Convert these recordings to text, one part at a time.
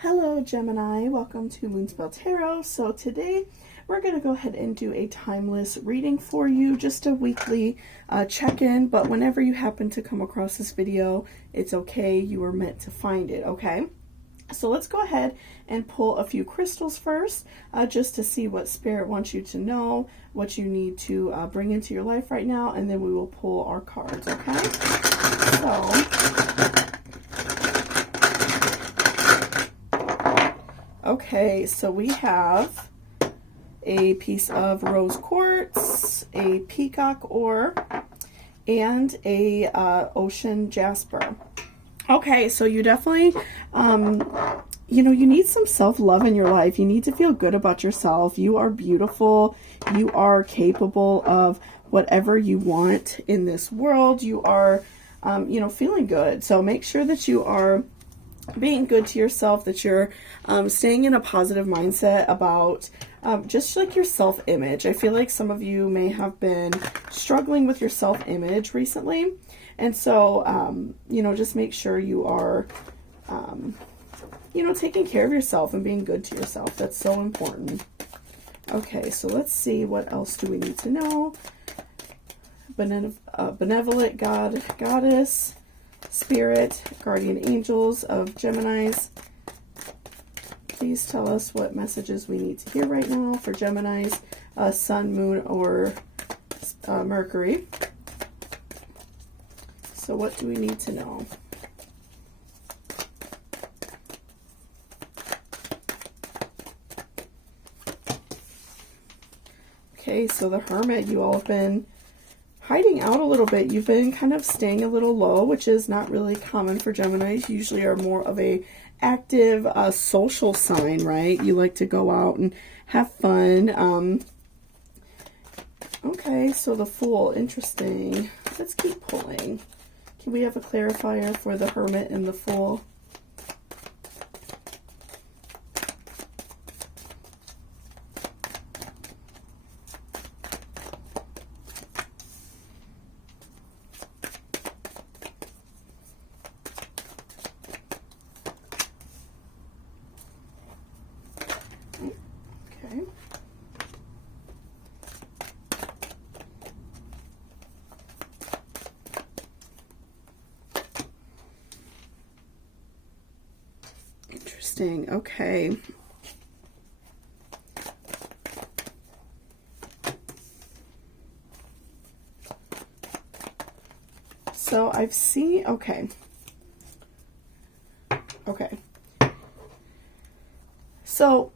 Hello Gemini, welcome to Moonspell Tarot. So today we're going to go ahead and do a timeless reading for you, just a weekly check-in, but whenever you happen to come across this video, it's okay, you were meant to find it, okay? So let's go ahead and pull a few crystals first, just to see what Spirit wants you to know, what you need to bring into your life right now, and then we will pull our cards, okay? So we have a piece of rose quartz, a peacock ore, and a ocean jasper. Okay, so you definitely, you need some self-love in your life. You need to feel good about yourself. You are beautiful. You are capable of whatever you want in this world. You are, feeling good. So make sure that you are being good to yourself, that you're staying in a positive mindset about just like your self-image. I feel like some of you may have been struggling with your self-image recently. And so, just make sure you are, taking care of yourself and being good to yourself. That's so important. Okay, so let's see, what else do we need to know? Benevolent God, Goddess, Spirit, Guardian Angels of Geminis. Please tell us what messages we need to hear right now for Geminis, Sun, Moon, or Mercury. So what do we need to know? Okay, so the Hermit, you all have been hiding out a little bit. You've been kind of staying a little low, which is not really common for Geminis. You usually are more of a active social sign, right? You like to go out and have fun. Okay, so the Fool, interesting. Let's keep pulling. Can we have a clarifier for the Hermit and the Fool? Okay. Interesting. Okay. So I've seen, okay. So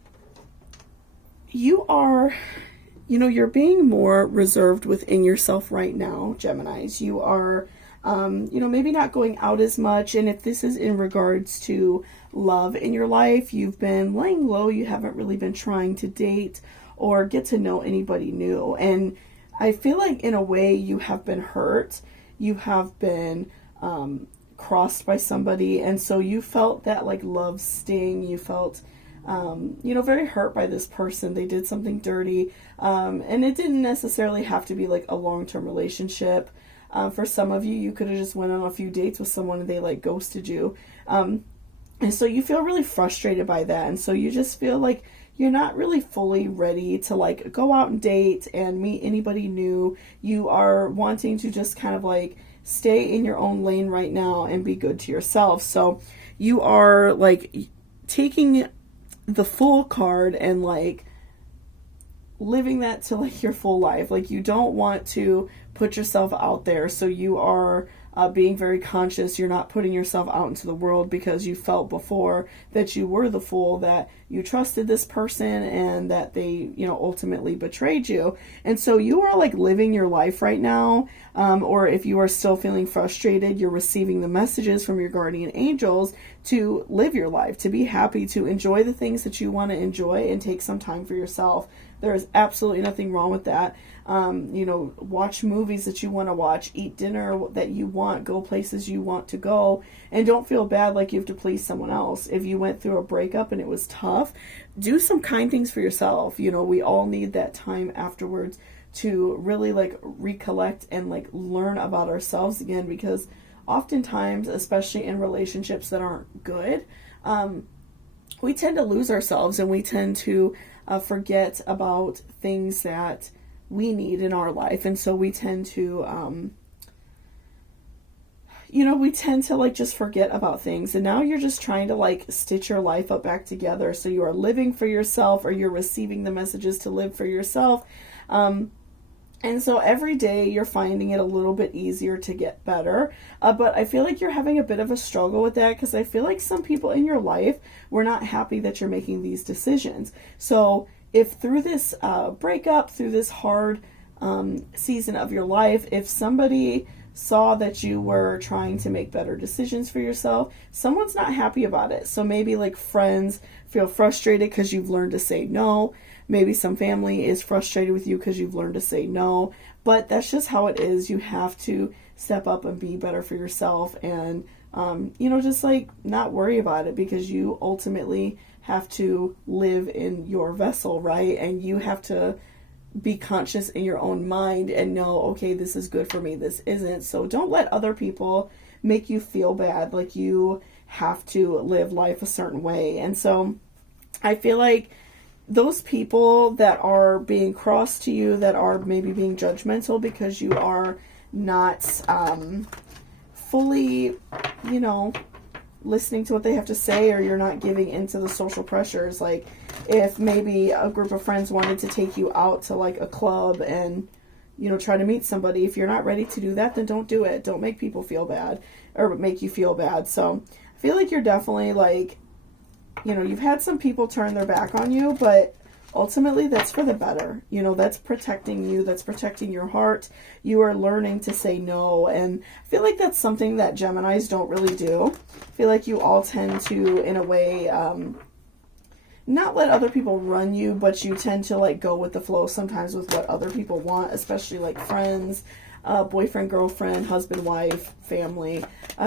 you are, you're being more reserved within yourself right now, Geminis. You are, maybe not going out as much. And if this is in regards to love in your life, you've been laying low. You haven't really been trying to date or get to know anybody new. And I feel like in a way you have been hurt. You have been crossed by somebody. And so you felt that like love sting. You felt very hurt by this person. They did something dirty. And it didn't necessarily have to be like a long-term relationship. For some of you, you could have just went on a few dates with someone and they like ghosted you. And so you feel really frustrated by that. And so you just feel like you're not really fully ready to like go out and date and meet anybody new. You are wanting to just kind of like stay in your own lane right now and be good to yourself. So you are like taking the Fool card and like living that to like your full life. Like you don't want to put yourself out there, so you are being very conscious. You're not putting yourself out into the world because you felt before that you were the fool, that you trusted this person and that they ultimately betrayed you. And so you are like living your life right now, or if you are still feeling frustrated, you're receiving the messages from your guardian angels to live your life, to be happy, to enjoy the things that you want to enjoy and take some time for yourself. There is absolutely nothing wrong with that. Watch movies that you want to watch, eat dinner that you want, go places you want to go, and don't feel bad like you have to please someone else. If you went through a breakup and it was tough, do some kind things for yourself. We all need that time afterwards to really like recollect and like learn about ourselves again, because oftentimes, especially in relationships that aren't good, we tend to lose ourselves, and we tend to forget about things that we need in our life. And so we tend to, we tend to like just forget about things. And now you're just trying to like stitch your life up back together. So you are living for yourself, or you're receiving the messages to live for yourself. And so every day you're finding it a little bit easier to get better. But I feel like you're having a bit of a struggle with that, because I feel like some people in your life were not happy that you're making these decisions. So if through this breakup, through this hard season of your life, if somebody saw that you were trying to make better decisions for yourself, someone's not happy about it. So maybe like friends feel frustrated because you've learned to say no. Maybe some family is frustrated with you because you've learned to say no. But that's just how it is. You have to step up and be better for yourself, and just like not worry about it, because you ultimately have to live in your vessel, right? And you have to be conscious in your own mind and know, okay, this is good for me, this isn't. So don't let other people make you feel bad, like you have to live life a certain way. And so I feel like those people that are being cross to you, that are maybe being judgmental because you are not fully, listening to what they have to say, or you're not giving into the social pressures. Like if maybe a group of friends wanted to take you out to like a club and, try to meet somebody, if you're not ready to do that, then don't do it. Don't make people feel bad, or make you feel bad. So I feel like you're definitely like, you've had some people turn their back on you, but ultimately that's for the better. That's protecting you. That's protecting your heart. You are learning to say no. And I feel like that's something that Geminis don't really do. I feel like you all tend to, in a way, not let other people run you, but you tend to like go with the flow sometimes with what other people want, especially like friends, boyfriend, girlfriend, husband, wife, family.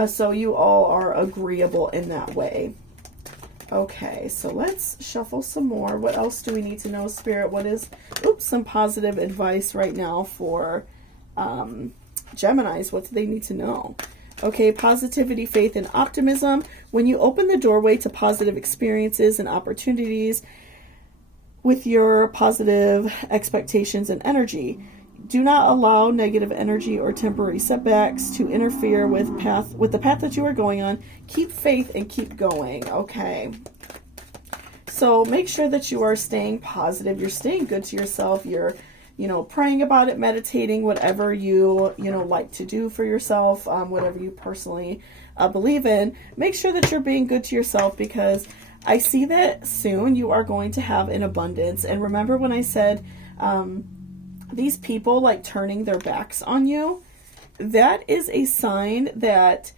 So you all are agreeable in that way. Okay, so let's shuffle some more. What else do we need to know, Spirit? What is, some positive advice right now for Geminis? What do they need to know? Okay, positivity, faith, and optimism. When you open the doorway to positive experiences and opportunities with your positive expectations and energy, do not allow negative energy or temporary setbacks to interfere with the path that you are going on. Keep faith and keep going. Okay. So make sure that you are staying positive. You're staying good to yourself. You're, praying about it, meditating, whatever you, like to do for yourself, whatever you personally believe in. Make sure that you're being good to yourself, because I see that soon you are going to have an abundance. And remember when I said, these people like turning their backs on you, that is a sign that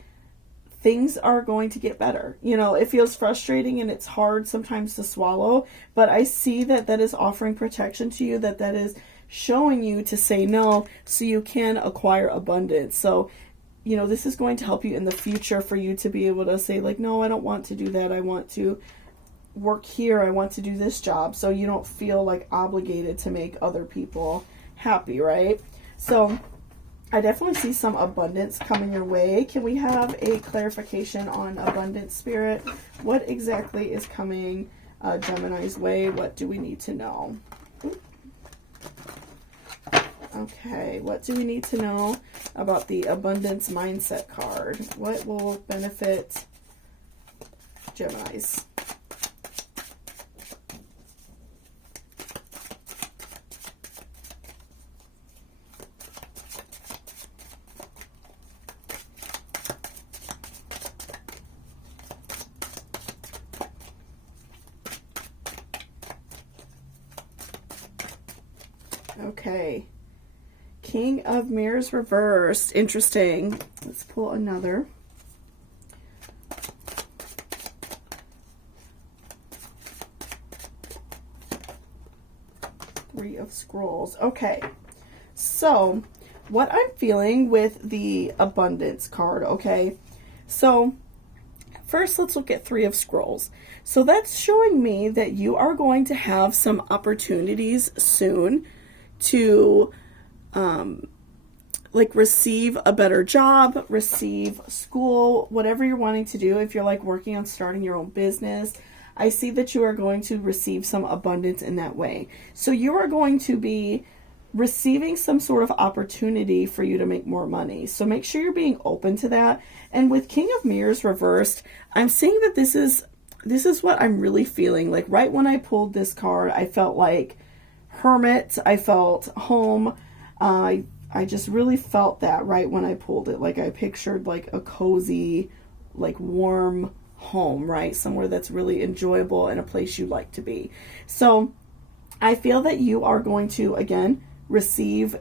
things are going to get better. It feels frustrating and it's hard sometimes to swallow, but I see that that is offering protection to you, that is showing you to say no so you can acquire abundance. So, this is going to help you in the future for you to be able to say like, no, I don't want to do that. I want to work here. I want to do this job. So you don't feel like obligated to make other people happy, right? So I definitely see some abundance coming your way. Can we have a clarification on abundance, Spirit? What exactly is coming Gemini's way? What do we need to know? Okay, what do we need to know about the abundance mindset card? What will benefit Geminis? Okay. King of Mirrors reversed. Interesting. Let's pull another. Three of Scrolls. Okay. So, what I'm feeling with the abundance card, okay? So, first let's look at Three of Scrolls. So that's showing me that you are going to have some opportunities soon to like receive a better job, receive school, whatever you're wanting to do. If you're like working on starting your own business, I see that you are going to receive some abundance in that way. So you are going to be receiving some sort of opportunity for you to make more money. So make sure you're being open to that. And with King of Mirrors reversed, I'm seeing that this is what I'm really feeling. Like right when I pulled this card, I felt like hermit, I felt home. I just really felt that right when I pulled it. Like I pictured like a cozy, like warm home, right? Somewhere that's really enjoyable and a place you like to be. So I feel that you are going to, again, receive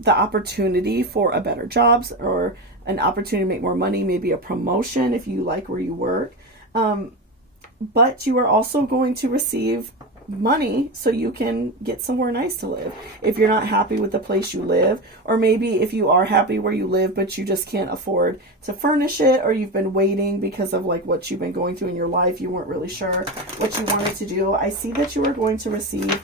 the opportunity for a better jobs or an opportunity to make more money, maybe a promotion if you like where you work. But you are also going to receive money so you can get somewhere nice to live if you're not happy with the place you live, or maybe if you are happy where you live but you just can't afford to furnish it, or you've been waiting because of like what you've been going through in your life, you weren't really sure what you wanted to do. I see that you are going to receive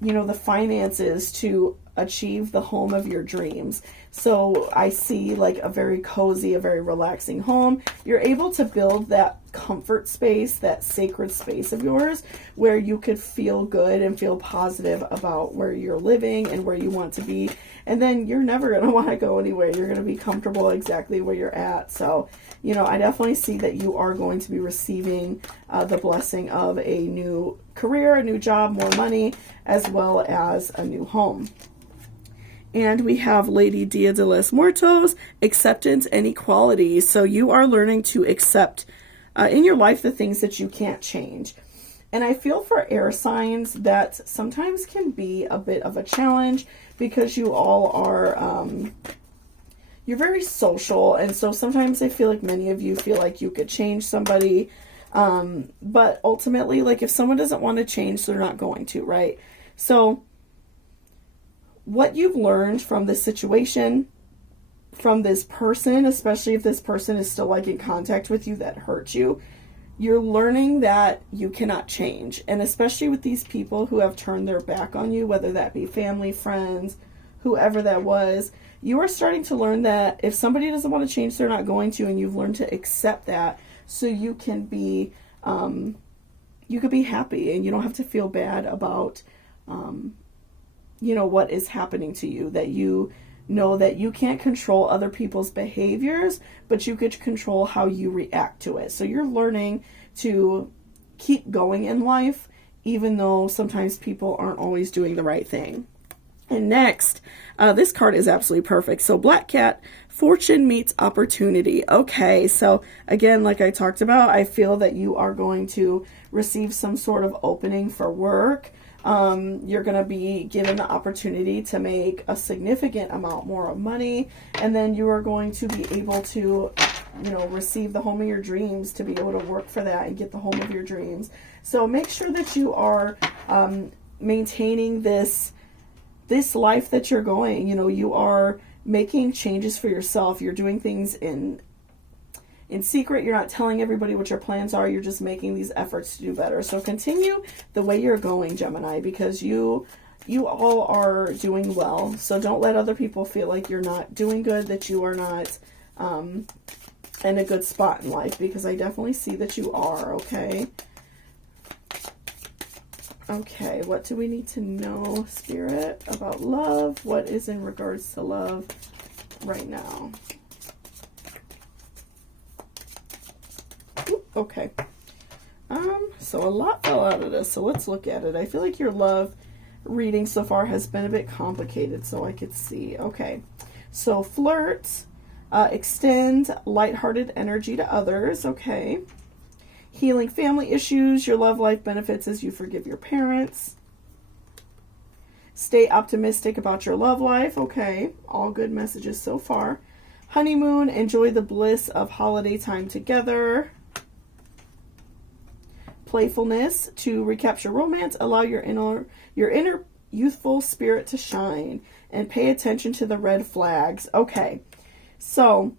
the finances to achieve the home of your dreams. So I see like a very cozy, a very relaxing home. You're able to build that comfort space, that sacred space of yours where you could feel good and feel positive about where you're living and where you want to be. And then you're never going to want to go anywhere. You're going to be comfortable exactly where you're at. So, I definitely see that you are going to be receiving the blessing of a new career, a new job, more money, as well as a new home. And we have Lady Dia de los Muertos, acceptance and equality. So you are learning to accept in your life the things that you can't change. And I feel for air signs that sometimes can be a bit of a challenge because you all are, you're very social. And so sometimes I feel like many of you feel like you could change somebody. But ultimately, like if someone doesn't want to change, they're not going to, right? So what you've learned from this situation, from this person, especially if this person is still like in contact with you that hurt you, you're learning that you cannot change. And especially with these people who have turned their back on you, whether that be family, friends, whoever that was, you are starting to learn that if somebody doesn't want to change, they're not going to, and you've learned to accept that so you can be, you could be happy and you don't have to feel bad about, what is happening to you, that you know that you can't control other people's behaviors, but you could control how you react to it. So you're learning to keep going in life, even though sometimes people aren't always doing the right thing. And next, this card is absolutely perfect. So Black Cat, fortune meets opportunity. Okay, so again, like I talked about, I feel that you are going to receive some sort of opening for work. You're going to be given the opportunity to make a significant amount more of money, and then you are going to be able to, receive the home of your dreams, to be able to work for that and get the home of your dreams. So make sure that you are maintaining this life that you're going. You are making changes for yourself. You're doing things in secret. You're not telling everybody what your plans are. You're just making these efforts to do better. So continue the way you're going, Gemini, because you all are doing well. So don't let other people feel like you're not doing good, that you are not in a good spot in life, because I definitely see that you are. Okay, what do we need to know, Spirit, about love? What is in regards to love right now? Okay. So a lot fell out of this, so let's look at it. I feel like your love reading so far has been a bit complicated, so I could see. Okay. So flirt, extend lighthearted energy to others. Okay. Healing family issues. Your love life benefits as you forgive your parents. Stay optimistic about your love life. Okay. All good messages so far. Honeymoon. Enjoy the bliss of holiday time together. Playfulness, to recapture romance. Allow your inner youthful spirit to shine, and pay attention to the red flags. Okay. So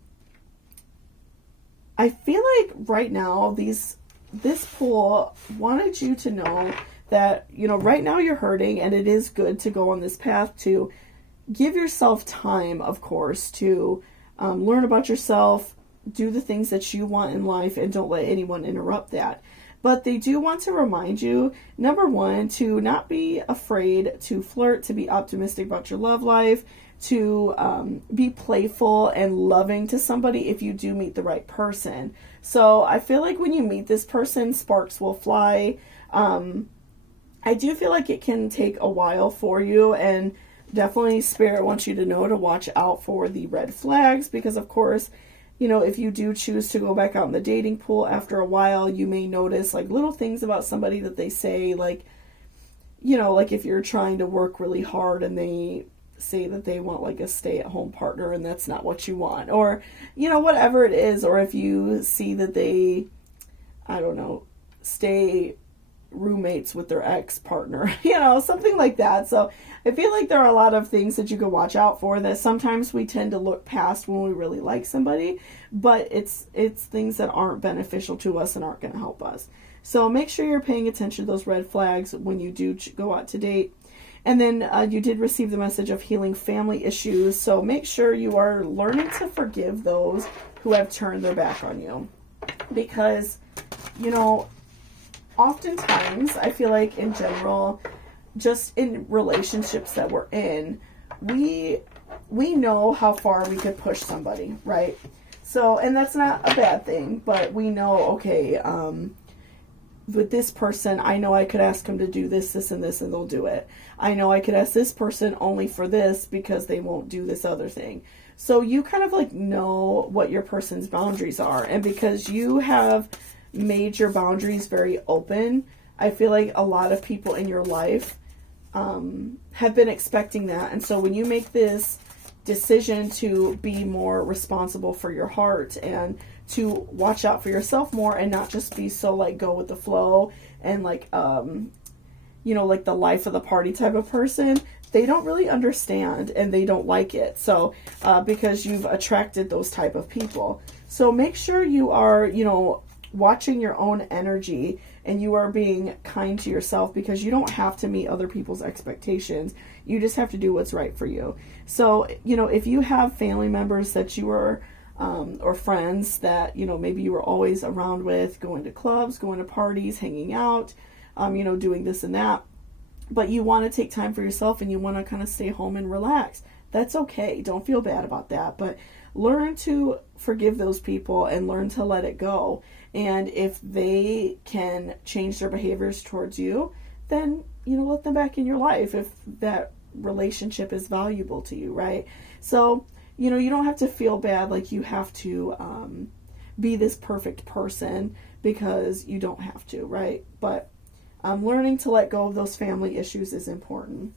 I feel like right now this pool wanted you to know that, right now you're hurting, and it is good to go on this path to give yourself time, of course, to learn about yourself, do the things that you want in life, and don't let anyone interrupt that. But they do want to remind you, number one, to not be afraid to flirt, to be optimistic about your love life, to be playful and loving to somebody if you do meet the right person. So I feel like when you meet this person, sparks will fly. I do feel like it can take a while for you, and definitely Spirit wants you to know to watch out for the red flags, because of course, you know, if you do choose to go back out in the dating pool after a while, you may notice like little things about somebody that they say, like, you know, like if you're trying to work really hard and they say that they want like a stay-at-home partner and that's not what you want, or, you know, whatever it is, or if you see that they, I don't know, stay roommates with their ex-partner, you know, something like that. So I feel like there are a lot of things that you can watch out for that sometimes we tend to look past when we really like somebody, but it's things that aren't beneficial to us and aren't going to help us. So make sure you're paying attention to those red flags when you do go out to date. And then you did receive the message of healing family issues, so make sure you are learning to forgive those who have turned their back on you, because, you know, oftentimes, I feel like in general, just in relationships that we're in, we know how far we could push somebody, right? So, and that's not a bad thing, but we know, okay, with this person, I know I could ask them to do this, this, and this, and they'll do it. I know I could ask this person only for this because they won't do this other thing. So you kind of like know what your person's boundaries are, and because you have made your boundaries very open, I feel like a lot of people in your life have been expecting that. And so when you make this decision to be more responsible for your heart and to watch out for yourself more and not just be so like go with the flow and like you know, like the life of the party type of person, they don't really understand and they don't like it. So because you've attracted those type of people. So make sure you are, you know, watching your own energy and you are being kind to yourself, because you don't have to meet other people's expectations. You just have to do what's right for you. So, you know, if you have family members that you are or friends that, you know, maybe you were always around with, going to clubs, going to parties, hanging out, you know, doing this and that, but you want to take time for yourself and you want to kind of stay home and relax, that's okay. Don't feel bad about that, but learn to forgive those people and learn to let it go. And if they can change their behaviors towards you, then, you know, let them back in your life if that relationship is valuable to you, right? So, you know, you don't have to feel bad like you have to be this perfect person, because you don't have to, right? But learning to let go of those family issues is important.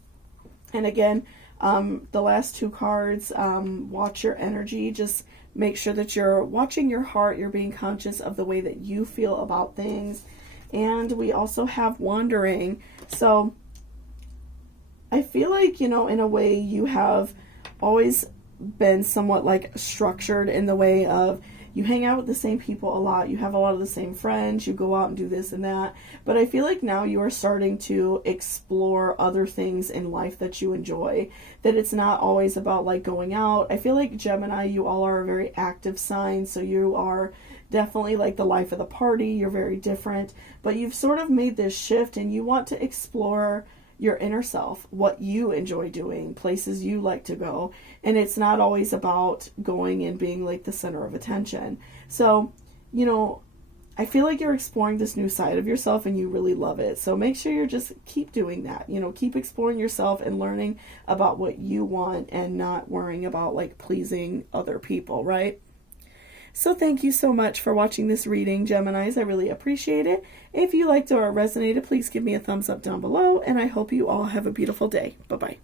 And again, the last two cards, watch your energy. Just make sure that you're watching your heart. You're being conscious of the way that you feel about things. And we also have wandering. So I feel like, you know, in a way you have always been somewhat like structured in the way of you hang out with the same people a lot, you have a lot of the same friends, you go out and do this and that. But I feel like now you are starting to explore other things in life that you enjoy, that it's not always about like going out. I feel like Gemini, you all are a very active sign, so you are definitely like the life of the party. You're very different, but you've sort of made this shift and you want to explore your inner self, what you enjoy doing, places you like to go. And it's not always about going and being like the center of attention. So, you know, I feel like you're exploring this new side of yourself and you really love it. So make sure you're just keep doing that. You know, keep exploring yourself and learning about what you want and not worrying about like pleasing other people, right? So thank you so much for watching this reading, Geminis. I really appreciate it. If you liked or resonated, please give me a thumbs up down below, and I hope you all have a beautiful day. Bye-bye.